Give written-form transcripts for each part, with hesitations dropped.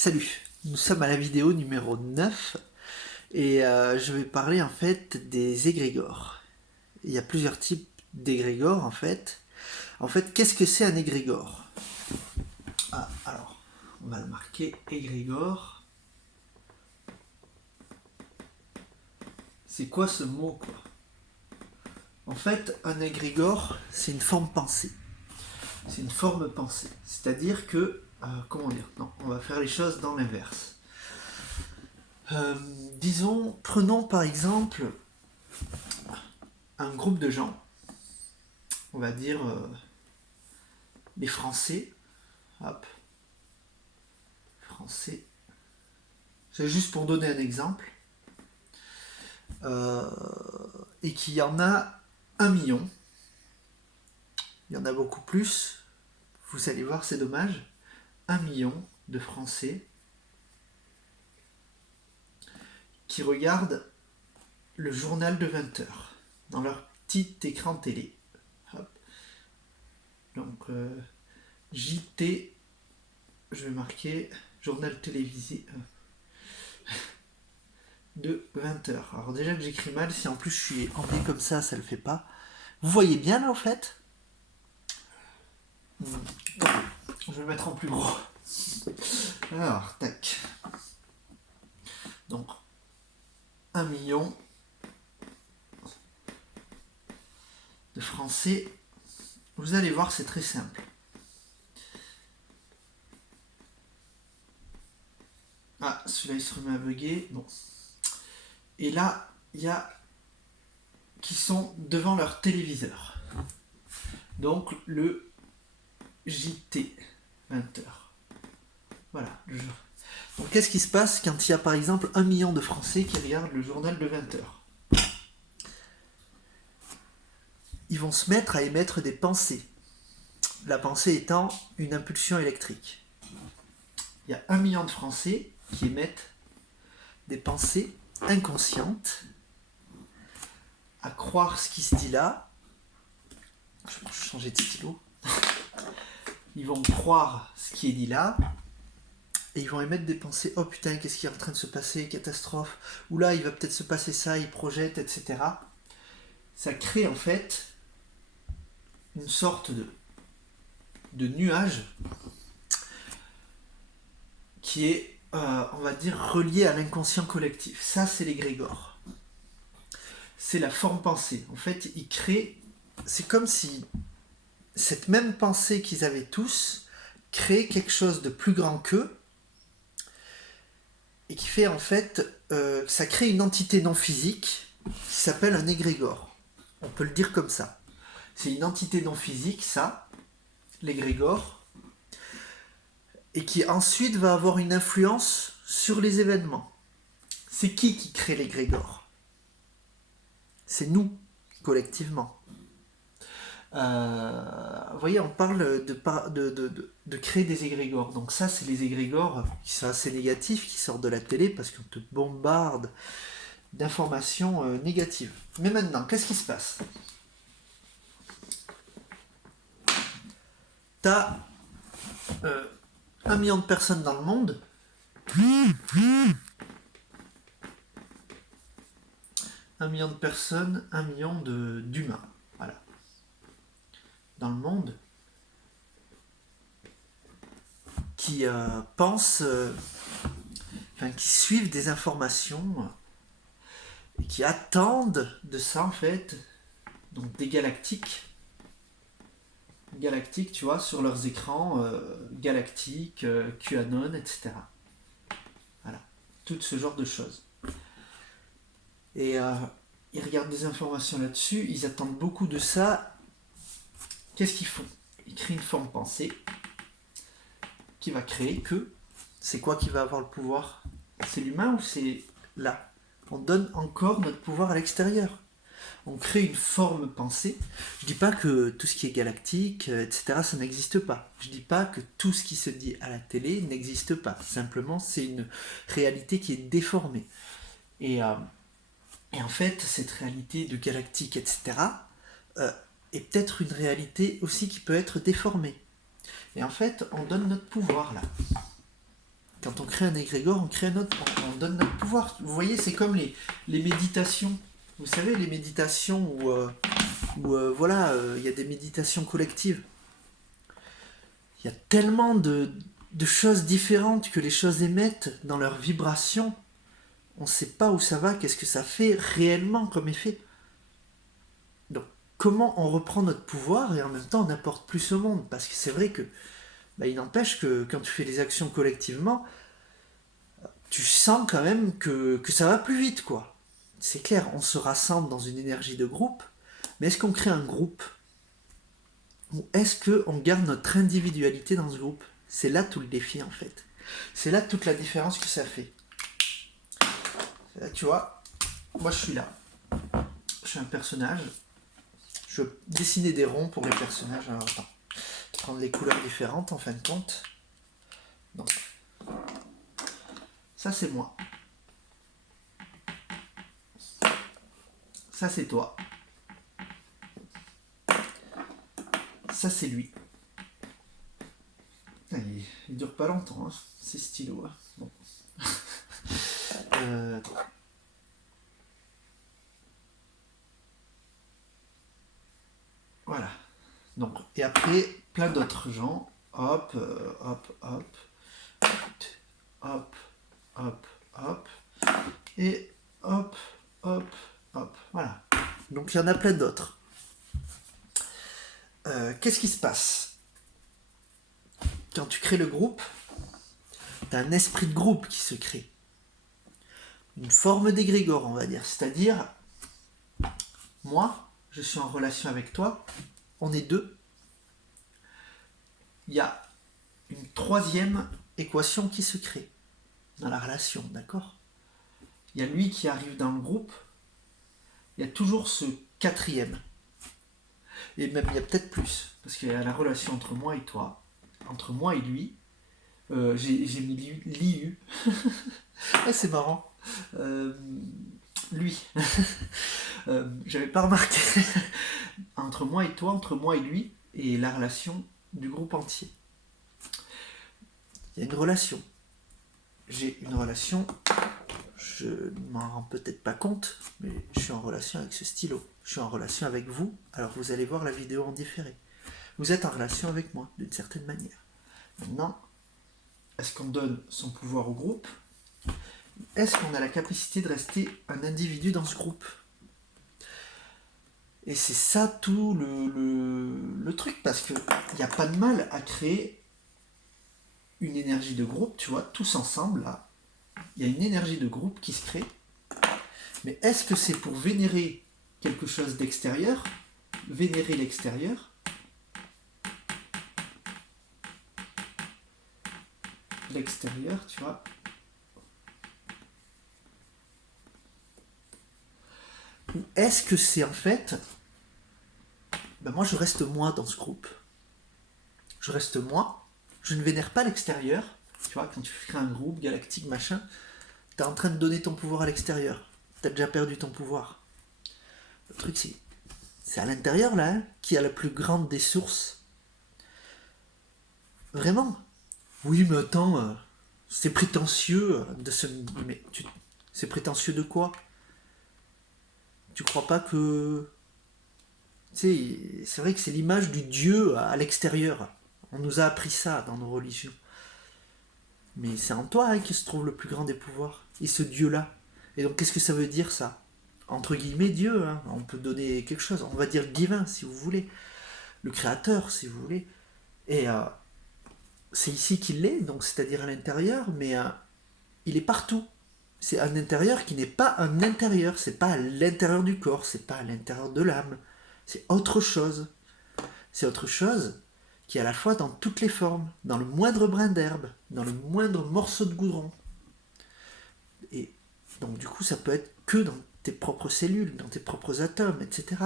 Salut, nous sommes à la vidéo numéro 9 et je vais parler en fait des égrégores. Il y a plusieurs types d'égrégores en fait. En fait, qu'est-ce que c'est un égrégore? Alors, on va le marquer égrégore. C'est quoi ce mot quoi? En fait, un égrégore, c'est une forme pensée. C'est une forme pensée. C'est-à-dire que, comment dire? Non, on va faire les choses dans l'inverse. Disons, prenons par exemple un groupe de gens, on va dire les Français, hop, Français, c'est juste pour donner un exemple, et qu'il y en a 1 million, il y en a beaucoup plus, vous allez voir, c'est dommage, 1 million de Français qui regardent le journal de 20 heures dans leur petit écran télé. Hop. Donc, JT, je vais marquer journal télévisé de 20 heures. Alors déjà que j'écris mal, si en plus je suis en B comme ça le fait pas. Vous voyez bien là en fait? Je vais le mettre en plus gros. Alors, tac. Donc, 1 million de Français. Vous allez voir, c'est très simple. Ah, celui-là il se remet à bugger. Bon. Et là, il y a qui sont devant leur téléviseur. Donc, le JT 20 heures. Voilà, le jour. Donc, qu'est-ce qui se passe quand il y a par exemple 1 million de Français qui regardent le journal de 20 heures? Ils vont se mettre à émettre des pensées. La pensée étant une impulsion électrique. Il y a 1 million de Français qui émettent des pensées inconscientes à croire ce qui se dit là. Je vais changer de stylo. Ils vont croire ce qui est dit là. Et ils vont émettre des pensées, oh putain, qu'est-ce qui est en train de se passer, catastrophe, ou là il va peut-être se passer ça, ils projettent, etc. Ça crée en fait une sorte de nuage qui est, on va dire, relié à l'inconscient collectif. Ça, c'est l'égrégore. C'est la forme pensée. En fait, ils créent, c'est comme si cette même pensée qu'ils avaient tous crée quelque chose de plus grand qu'eux, et qui fait en fait, ça crée une entité non physique qui s'appelle un égrégore. On peut le dire comme ça. C'est une entité non physique, ça, l'égrégore, et qui ensuite va avoir une influence sur les événements. C'est qui crée l'égrégore? C'est nous, collectivement. Vous voyez, on parle de créer des égrégores. Donc ça, c'est les égrégores qui sont assez négatifs, qui sortent de la télé parce qu'on te bombarde d'informations négatives. Mais maintenant, qu'est-ce qui se passe? T'as 1 million de personnes dans le monde. 1 million de personnes, 1 million d'humains. Voilà. Dans le monde. Qui pensent, qui suivent des informations et qui attendent de ça en fait, donc des galactiques, tu vois, sur leurs écrans galactiques, QAnon, etc. Voilà, tout ce genre de choses. Et ils regardent des informations là-dessus, ils attendent beaucoup de ça. Qu'est-ce qu'ils font? Ils créent une forme pensée qui va créer que c'est quoi qui va avoir le pouvoir? C'est l'humain ou c'est là? On donne encore notre pouvoir à l'extérieur. On crée une forme pensée. Je dis pas que tout ce qui est galactique, etc., ça n'existe pas. Je dis pas que tout ce qui se dit à la télé n'existe pas. Simplement, c'est une réalité qui est déformée. Et en fait, cette réalité de galactique, etc., est peut-être une réalité aussi qui peut être déformée. Et en fait, on donne notre pouvoir là. Quand on crée un égrégore, on crée un autre, on donne notre pouvoir. Vous voyez, c'est comme les méditations. Vous savez, les méditations où voilà, il y a des méditations collectives. Il y a tellement de choses différentes que les choses émettent dans leur vibration. On ne sait pas où ça va, qu'est-ce que ça fait réellement comme effet. Donc, comment on reprend notre pouvoir et en même temps on apporte plus au monde? Parce que c'est vrai que il n'empêche que quand tu fais les actions collectivement, tu sens quand même que ça va plus vite, quoi. C'est clair, on se rassemble dans une énergie de groupe, mais est-ce qu'on crée un groupe? Ou est-ce qu'on garde notre individualité dans ce groupe? C'est là tout le défi, en fait. C'est là toute la différence que ça fait. Là, tu vois, moi je suis là. Je suis un personnage. Je veux dessiner des ronds pour les personnages. Alors attends, prendre les couleurs différentes en fin de compte. Donc, ça c'est moi. Ça c'est toi. Ça c'est lui. Il dure pas longtemps, hein, ces stylos. Hein. Bon. Voilà. Donc, et après, plein d'autres gens. Hop, hop, hop. Hop, hop, hop. Et hop, hop, hop. Voilà. Donc, il y en a plein d'autres. Qu'est-ce qui se passe? Quand tu crées le groupe, tu as un esprit de groupe qui se crée. Une forme d'égrégore, on va dire. C'est-à-dire, moi, je suis en relation avec toi, on est deux. Il y a une troisième équation qui se crée dans la relation, d'accord? Il y a lui qui arrive dans le groupe, il y a toujours ce quatrième. Et même il y a peut-être plus, parce qu'il y a la relation entre moi et toi, entre moi et lui. J'ai mis l'IU. Ah, c'est marrant. Lui. J'avais pas remarqué. Entre moi et toi, entre moi et lui, et la relation du groupe entier. Il y a une relation. J'ai une relation, je ne m'en rends peut-être pas compte, mais je suis en relation avec ce stylo. Je suis en relation avec vous, alors vous allez voir la vidéo en différé. Vous êtes en relation avec moi, d'une certaine manière. Maintenant, est-ce qu'on donne son pouvoir au groupe? Est-ce qu'on a la capacité de rester un individu dans ce groupe? Et c'est ça tout le truc, parce qu'il n'y a pas de mal à créer une énergie de groupe, tu vois, tous ensemble, là. Il y a une énergie de groupe qui se crée. Mais est-ce que c'est pour vénérer quelque chose d'extérieur? Vénérer l'extérieur? L'extérieur, tu vois. Ou est-ce que c'est en fait... moi je reste moi dans ce groupe. Je reste moi. Je ne vénère pas l'extérieur. Tu vois, quand tu crées un groupe galactique, machin, t'es en train de donner ton pouvoir à l'extérieur. T'as déjà perdu ton pouvoir. Le truc, c'est à l'intérieur, là, hein, qui a la plus grande des sources. Vraiment. Oui, mais attends, c'est prétentieux de se... Mais c'est prétentieux de quoi? Tu crois pas que... Tu sais, c'est vrai que c'est l'image du Dieu à l'extérieur. On nous a appris ça dans nos religions. Mais c'est en toi hein, qui se trouve le plus grand des pouvoirs. Et ce Dieu-là. Et donc qu'est-ce que ça veut dire ça? Entre guillemets Dieu, hein. On peut donner quelque chose. On va dire le divin si vous voulez. Le créateur si vous voulez. Et c'est ici qu'il est, donc c'est-à-dire à l'intérieur, mais il est partout. C'est un intérieur qui n'est pas un intérieur. C'est pas à l'intérieur du corps. C'est pas à l'intérieur de l'âme. C'est autre chose. C'est autre chose qui est à la fois dans toutes les formes, dans le moindre brin d'herbe, dans le moindre morceau de goudron. Et donc du coup, ça peut être que dans tes propres cellules, dans tes propres atomes, etc.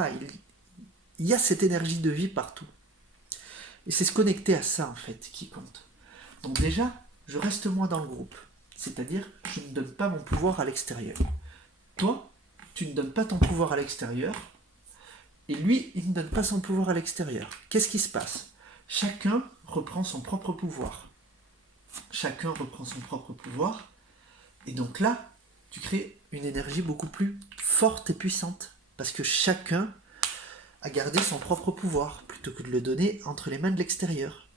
Il y a cette énergie de vie partout. Et c'est se connecter à ça, en fait, qui compte. Donc déjà, je reste moi dans le groupe. C'est-à-dire, je ne donne pas mon pouvoir à l'extérieur. Toi, tu ne donnes pas ton pouvoir à l'extérieur, et lui, il ne donne pas son pouvoir à l'extérieur. Qu'est-ce qui se passe? Chacun reprend son propre pouvoir. chacun reprend son propre pouvoir, et donc là, tu crées une énergie beaucoup plus forte et puissante, parce que chacun a gardé son propre pouvoir, plutôt que de le donner entre les mains de l'extérieur.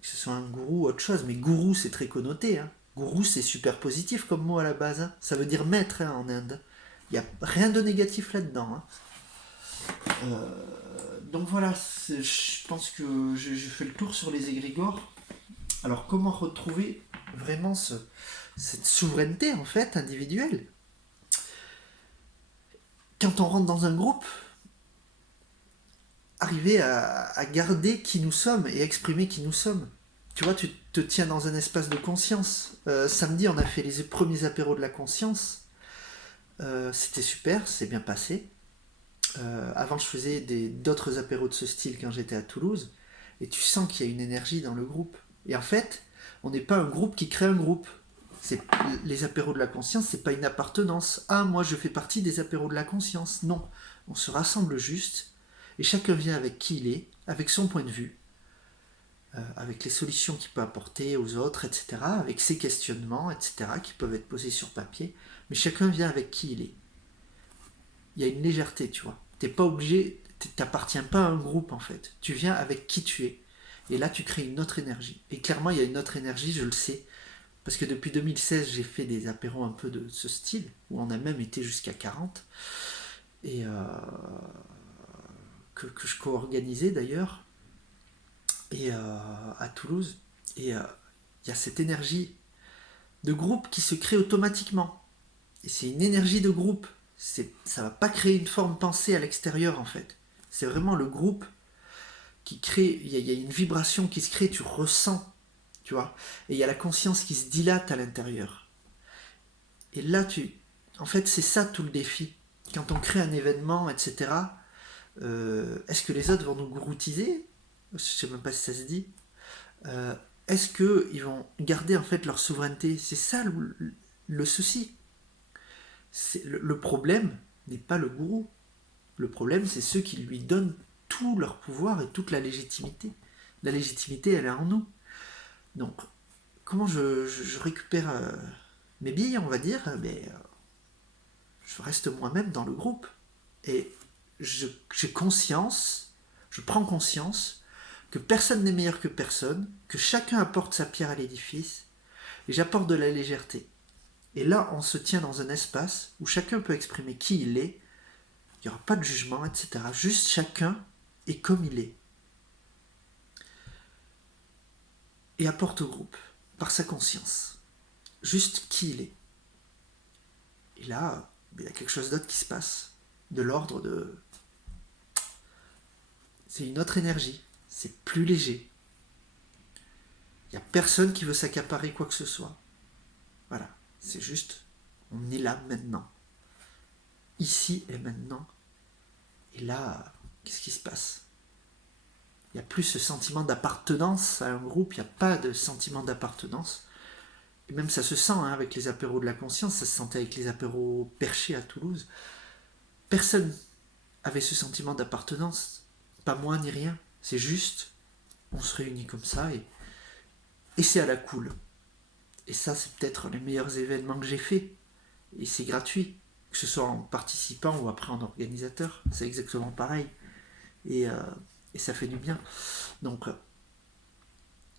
Que ce soit un gourou ou autre chose, mais gourou c'est très connoté, hein. Gourou c'est super positif comme mot à la base, hein. Ça veut dire maître, hein, en Inde. Il n'y a rien de négatif là-dedans, hein. Donc voilà, je pense que je fais le tour sur les égrégores. Alors comment retrouver vraiment cette souveraineté en fait individuelle? Quand on rentre dans un groupe, arriver à garder qui nous sommes et exprimer qui nous sommes. Tu vois, tu te tiens dans un espace de conscience. Samedi, on a fait les premiers apéros de la conscience. C'était super, c'est bien passé. Avant, je faisais d'autres apéros de ce style quand j'étais à Toulouse. Et tu sens qu'il y a une énergie dans le groupe. Et en fait, on n'est pas un groupe qui crée un groupe. C'est, les apéros de la conscience, c'est pas une appartenance. Ah, moi, je fais partie des apéros de la conscience. Non, on se rassemble juste. Et chacun vient avec qui il est, avec son point de vue, avec les solutions qu'il peut apporter aux autres, etc., avec ses questionnements, etc., qui peuvent être posés sur papier. Mais chacun vient avec qui il est. Il y a une légèreté, tu vois. T'es pas obligé, t'appartiens pas à un groupe en fait. Tu viens avec qui tu es. Et là, tu crées une autre énergie. Et clairement, il y a une autre énergie, je le sais. Parce que depuis 2016, j'ai fait des apéros un peu de ce style, où on a même été jusqu'à 40. Et que je co-organisais d'ailleurs. Et à Toulouse. Et il y a cette énergie de groupe qui se crée automatiquement. Et c'est une énergie de groupe. Ça va pas créer une forme pensée à l'extérieur en fait. C'est vraiment le groupe qui crée. Il y a une vibration qui se crée, tu ressens, tu vois. Et il y a la conscience qui se dilate à l'intérieur. Et là, en fait, c'est ça tout le défi. Quand on crée un événement, etc., est-ce que les autres vont nous groutiser? Je sais même pas si ça se dit. Euh, Est-ce qu'ils vont garder en fait leur souveraineté? C'est ça le souci. Le problème n'est pas le gourou. Le problème, c'est ceux qui lui donnent tout leur pouvoir et toute la légitimité. La légitimité, elle est en nous. Donc, comment je récupère mes billes, on va dire? Mais je reste moi-même dans le groupe. Et j'ai conscience, je prends conscience que personne n'est meilleur que personne, que chacun apporte sa pierre à l'édifice, et j'apporte de la légèreté. Et là, on se tient dans un espace où chacun peut exprimer qui il est, il n'y aura pas de jugement, etc. Juste chacun est comme il est. Et apporte au groupe, par sa conscience, juste qui il est. Et là, il y a quelque chose d'autre qui se passe, de l'ordre de... C'est une autre énergie, c'est plus léger. Il n'y a personne qui veut s'accaparer quoi que ce soit. Voilà, c'est juste, on est là maintenant. Ici et maintenant. Et là, qu'est-ce qui se passe? Il n'y a plus ce sentiment d'appartenance à un groupe, il n'y a pas de sentiment d'appartenance. Et même ça se sent hein, avec les apéros de la conscience, ça se sentait avec les apéros perchés à Toulouse. Personne avait ce sentiment d'appartenance, pas moi ni rien. C'est juste, on se réunit comme ça et c'est à la cool. Et ça, c'est peut-être les meilleurs événements que j'ai faits. Et c'est gratuit, que ce soit en participant ou après en organisateur. C'est exactement pareil. Et, euh, et ça fait du bien. Donc,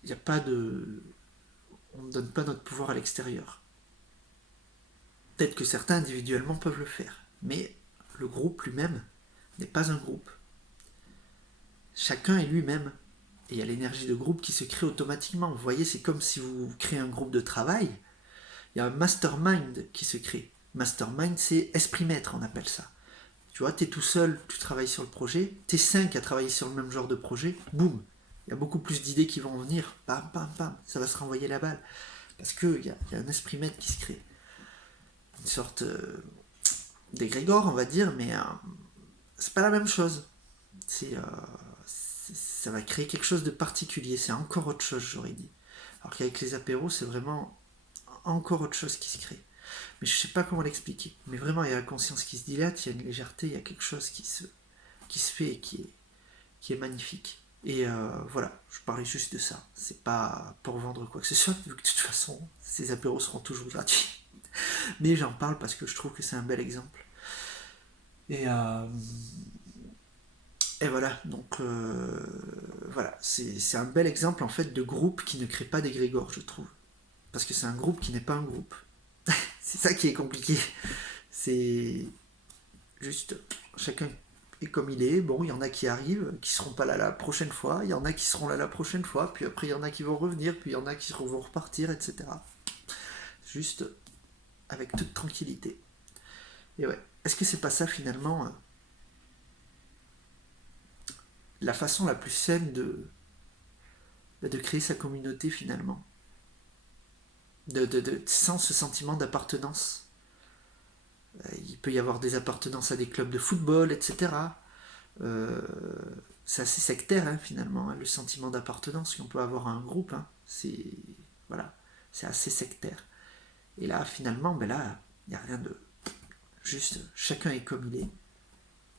il n'y a pas de... On ne donne pas notre pouvoir à l'extérieur. Peut-être que certains individuellement peuvent le faire. Mais le groupe lui-même n'est pas un groupe. Chacun est lui-même. Et il y a l'énergie de groupe qui se crée automatiquement. Vous voyez, c'est comme si vous créez un groupe de travail. Il y a un mastermind qui se crée. Mastermind, c'est esprit maître, on appelle ça. Tu vois, t'es tout seul, tu travailles sur le projet, t'es 5 à travailler sur le même genre de projet, boum, il y a beaucoup plus d'idées qui vont venir, bam, bam, bam, ça va se renvoyer la balle. Parce qu'il y a un esprit maître qui se crée. Une sorte d'égrégore, on va dire, mais c'est pas la même chose. Ça va créer quelque chose de particulier, c'est encore autre chose, j'aurais dit. Alors qu'avec les apéros, c'est vraiment encore autre chose qui se crée. Mais je sais pas comment l'expliquer. Mais vraiment, il y a la conscience qui se dilate, il y a une légèreté, il y a quelque chose qui se fait et qui est magnifique. Et voilà, je parlais juste de ça. C'est pas pour vendre quoi que ce soit, vu que de toute façon, ces apéros seront toujours gratuits. Mais j'en parle parce que je trouve que c'est un bel exemple. Et, euh, et voilà, donc voilà, c'est un bel exemple en fait de groupe qui ne crée pas d'égrégore, je trouve. Parce que c'est un groupe qui n'est pas un groupe. C'est ça qui est compliqué. C'est juste chacun est comme il est. Bon, il y en a qui arrivent, qui seront pas là la prochaine fois. Il y en a qui seront là la prochaine fois. Puis après, il y en a qui vont revenir. Puis il y en a qui vont repartir, etc. Juste avec toute tranquillité. Et ouais. Est-ce que c'est pas ça finalement la façon la plus saine de créer sa communauté finalement sans ce sentiment d'appartenance. Il peut y avoir des appartenances à des clubs de football, etc. Euh, c'est assez sectaire finalement, le sentiment d'appartenance qu'on peut avoir à un groupe. C'est voilà, c'est assez sectaire. Et là, finalement, là, il n'y a rien de. Juste, chacun est comme il est,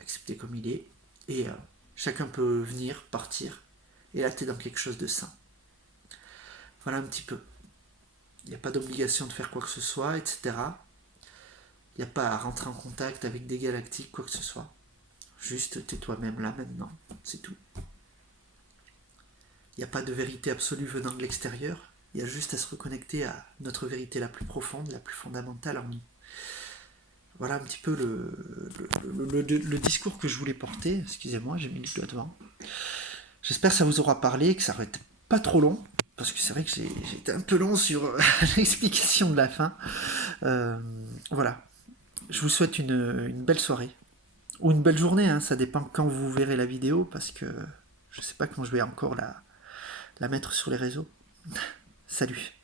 accepté comme il est, et chacun peut venir, partir, et là, tu es dans quelque chose de sain. Voilà un petit peu. Il n'y a pas d'obligation de faire quoi que ce soit, etc. Il n'y a pas à rentrer en contact avec des galactiques, quoi que ce soit. Juste, t'es toi-même là maintenant, c'est tout. Il n'y a pas de vérité absolue venant de l'extérieur. Il y a juste à se reconnecter à notre vérité la plus profonde, la plus fondamentale en nous. Voilà un petit peu le discours que je voulais porter. Excusez-moi, j'ai mis le doigt devant. J'espère que ça vous aura parlé, que ça aurait été pas trop long, parce que c'est vrai que j'ai été un peu long sur l'explication de la fin. Voilà. Je vous souhaite une belle soirée. Ou une belle journée, ça dépend quand vous verrez la vidéo, parce que je sais pas quand je vais encore la mettre sur les réseaux. Salut.